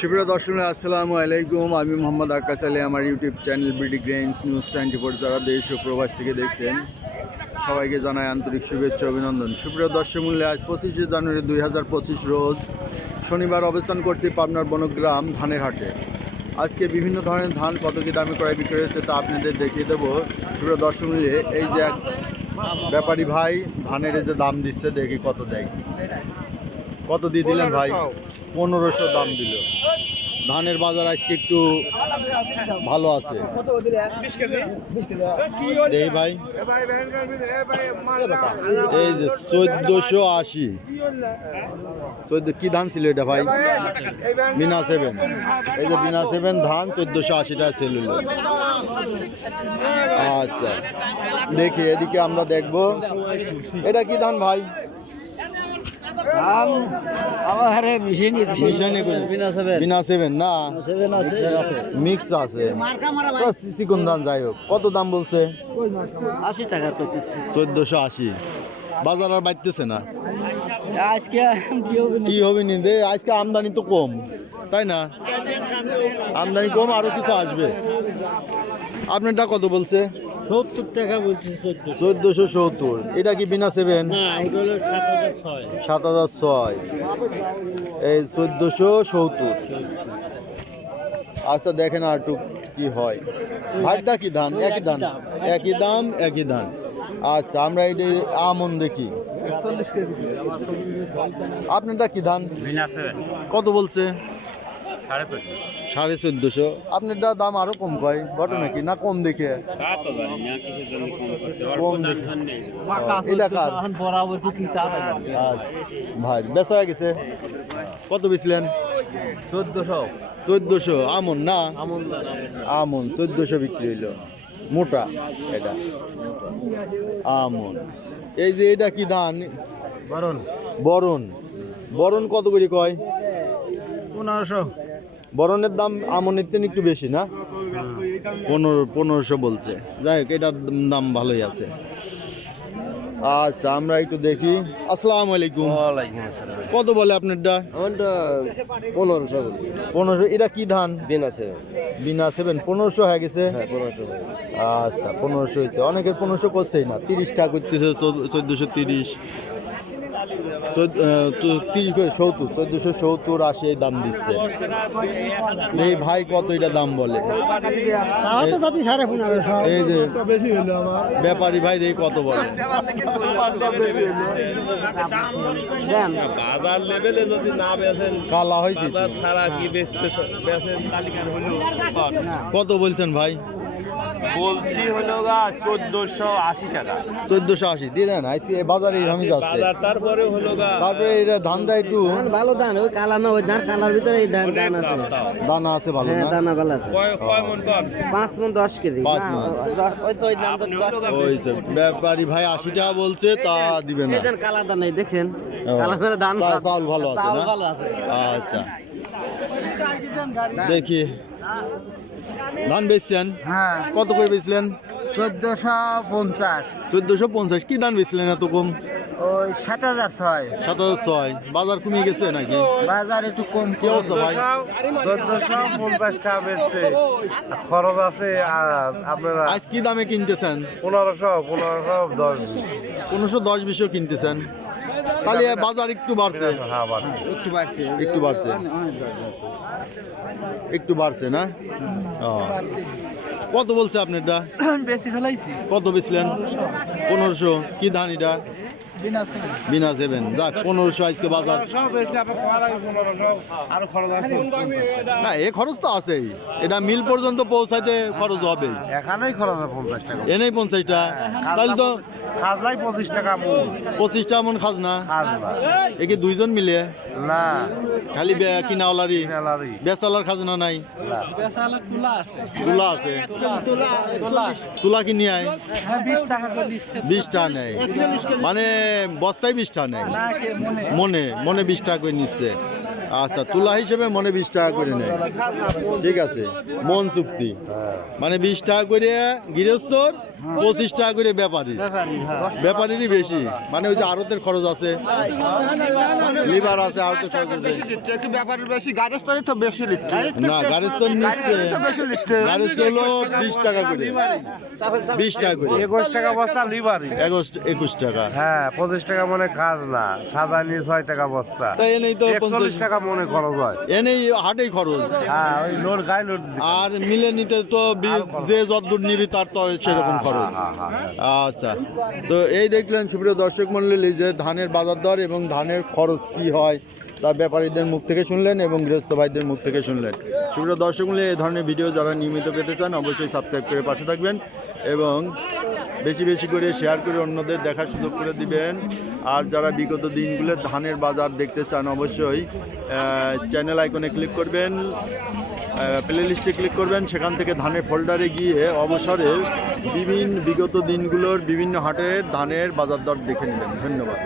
সুপ্রিয় দর্শক আসসালামু আলাইকুম। আমি মোহাম্মদ আকাশ আলী। আমার YouTube channel BD grains news 24 যারা দেশ ও প্রবাস থেকে দেখছেন সবাইকে জানাই আন্তরিক শুভেচ্ছা অভিনন্দন। সুপ্রিয় দর্শক মূল্যে আজ 25শে জানুয়ারি 2025 রোজ শনিবার অবস্থান করছি পাবনার বনগ্রাম ধানের হাটে। আজকে বিভিন্ন ধরনের ধান কত কি দামে ক্রয় বিক্রয় হচ্ছে তা আপনাদের দেখিয়ে দেবো। সুপ্রিয় দর্শক মূল্যে এই যে এক ব্যাপারী ভাই ধানের যে দাম দিচ্ছে দেখি কত দেয়। কত দিয়ে দিলেন ভাই? 1500 দাম দিল। ধানের বাজার আজকে একটু ভালো আছে। এই ভাই এই যে 1480 কি ধান ছিল এটা ভাই? বিনা 7। এই যে বিনা 7 ধান 1480 টাকা সেল হলো। আচ্ছা দেখি এদিকে আমরা দেখবো এটা কি ধান ভাই? বিনা 7 না মিক্স আছে চিকন ধান। যাই হোক কত দাম বলছে? 80 টাকা। 1480। বাজার আর বাড়তেছে না আজকে কি হবে নি? আজকে আমদানি তো কম, তাই না? আমদানি কম, আরো কিছু আসবে। আপনারটা কত বলছে? 70 টাকা বলছে। 1470। এটা কি বিনা 7? না, এগুলো 7006। 7006। এই 1470। আচ্ছা দেখেন আর একটু কি হয়। ভাইটা কি ধান? একই ধান, একই দাম, একই ধান। আচ্ছা আমরা এই যে আমন দেখি। আপনারটা কি ধান? কত বলছে? 1450। আপনারটা দাম আরো কম পাই ঘটনা কি না? কম দেখে কম দেখে। এটা কার? ভাই বেচা হয়ে গেছে। কত বেচলেন? 1400। আমন না? আমন 1400 বিক্রি হইল। মোটা এটা আমন। এই যে এটা কি ধান? বরণ। বরণ কত করে কয়? 1500। বরণের দাম আমনের থেকে একটু বেশি না? 1500 বলছে। যাই হোক এটার দাম ভালোই আছে। আচ্ছা আমরা একটু দেখি। আসসালামু আলাইকুম। ওয়ালাইকুম আসসালাম। কত বলে আপনারটা? আমারটা 1500 বলি। 1500। এটা কি ধান? বিনা 7। বিনা 7। 1500 হয়ে গেছে। হ্যাঁ 1500। আচ্ছা 1500 হয়েছে। অনেকের 1500 করছেই না, 30 টাকা করতেছে। 1430 1470 80 এই দাম দিচ্ছে। এই ভাই কত এটা দাম বলে? এই যে ব্যাপারী ভাই দেখি কত বলে। বাজার লেভেলে যদি না বেচেন, কালা হয়েছে বাজার ছাড়া কি বেচতে বেচেন? কত বলছেন ভাই? বলছি হলো গা 1480 টাকা। 1480 দিয়ে দেন। আইসি বাজারে এরকমই যাচ্ছে। বাজার তারপরে হলো গা তারপরে এটা ধানটা একটু ভালো ধান, ওই কালা না, ওই ধান কালার ভিতরে এই ধান অনেক আছে। দাম তাও। দানা আছে ভালো হ্যাঁ না? দানা ভালো আছে। কয় মন কম? 5 মণ 10 কেজি। 5 না, মণ। ওই তো ওই ধান তো 10 ওই যে ব্যাপারী ভাই 80 টাকা বলছে, তা দিবে না। এই ধান কালা ধান এই দেখেন। ও, কালা ধানের ধান চাউল ভালো আছে চাউল না? ভালো আছে। আচ্ছা দেখি ধান বেচছেন? হ্যাঁ কত করে বেচলেন? 1450। 1450। কি ধান বেচলেন এত কম? ওই 7006। 7006। বাজার কমে গেছে নাকি? বাজার একটু কম। কি অবস্থা ভাই? 1450 টাকা বেচছে। খরচ আছে আপনারা আজ কি দামে কিনতেছেন? 1510। 1510 20 কিনতেছেন। তাহলে বাজার একটু বাড়ছে। হ্যাঁ বাস একটু বাড়ছে। একটু বাড়ছে। একটু বাড়ছে না? ও। কত বলছে আপনারটা? বেশি ফেলাইছি। কত বেচলেন? 1500। কি ধান এটা? বিনা 7। যাক 1500 আজকে বাজার। আরো খরচ আছে। না এ খরচ তো আছেই। এটা মিল পর্যন্ত পৌঁছাইতে খরচ হবে। এখানেই খরচ আছে 50 টাকা। এনেই 50 টাকা। তাহলে তো খাজনাই 25 টাকা মন। 25 টাকা মন খাজনা। খাজনা এ কি দুইজন মিলে? না, খালি কিনাওয়ালারই? কিনালারি বেচালার খাজনা নাই? বেসালা তুলা আছে। তুলা আছে। তুলা কি নিয়ে আয়? 20 টাকা করে দিচ্ছে। 20 টাকা নেয় মানে বস্তায় 20 টাকা নেয়? মনে মনে 20 টাকা করে নিচ্ছে। আচ্ছা তুলা হিসেবে মনে 20 টাকা করে নেয়। ঠিক আছে, মন চুক্তি। মানে 20 টাকা করে গৃহস্থর 25 টাকা করে ব্যাপারী ব্যাপারীরই বেশি মানে ওই যে আড়তের খরচ আছে লিভার আছে আড়তের খরচ আছে ব্যাপারের বেশি গাড়ি স্তরে তো বেশি লিখছে না গাড়িস্তর নিচ্ছে গাড়িস্তর হলো 20 টাকা করে 20 টাকা করে 21 টাকা বস্তা লিভারি 21 টাকা হ্যাঁ 25 টাকা মনে কাজ না সাদা নিয়ে 6 টাকা বস্তা তাই এনেই তো 41 টাকা মনে খরচ হয় এনেই হাটেই খরচ হ্যাঁ ওই লোড গায়ে লোড আর মিলে নিতে তো যে যতদূর নিবি তার তো সেরকম খরচ আচ্ছা তো এই দেখলেন সুপ্রিয় দর্শক মণ্ডলী যে ধানের বাজার দর এবং ধানের খরচ কি হয় তা ব্যাপারীদের মুখ থেকে শুনলেন এবং গৃহস্থ ভাইদের মুখ থেকে শুনলেন সুপ্রিয় দর্শক মণ্ডলী এই ধরনের ভিডিও যারা নিয়মিত পেতে চান অবশ্যই সাবস্ক্রাইব করে পাশে থাকবেন এবং বেশি বেশি করে শেয়ার করে অন্যদের দেখার সুযোগ করে দিবেন আর যারা বিগত দিনগুলো ধানের বাজার দেখতে চান অবশ্যই চ্যানেল আইকনে ক্লিক করবেন প্লে লিস্টে ক্লিক করবেন সেখান থেকে ধানের ফোল্ডারে গিয়ে অবসরে বিগত দিনগুলোর বিভিন্ন হাটের ধানের বাজার দর দেখে নেবেন ধন্যবাদ।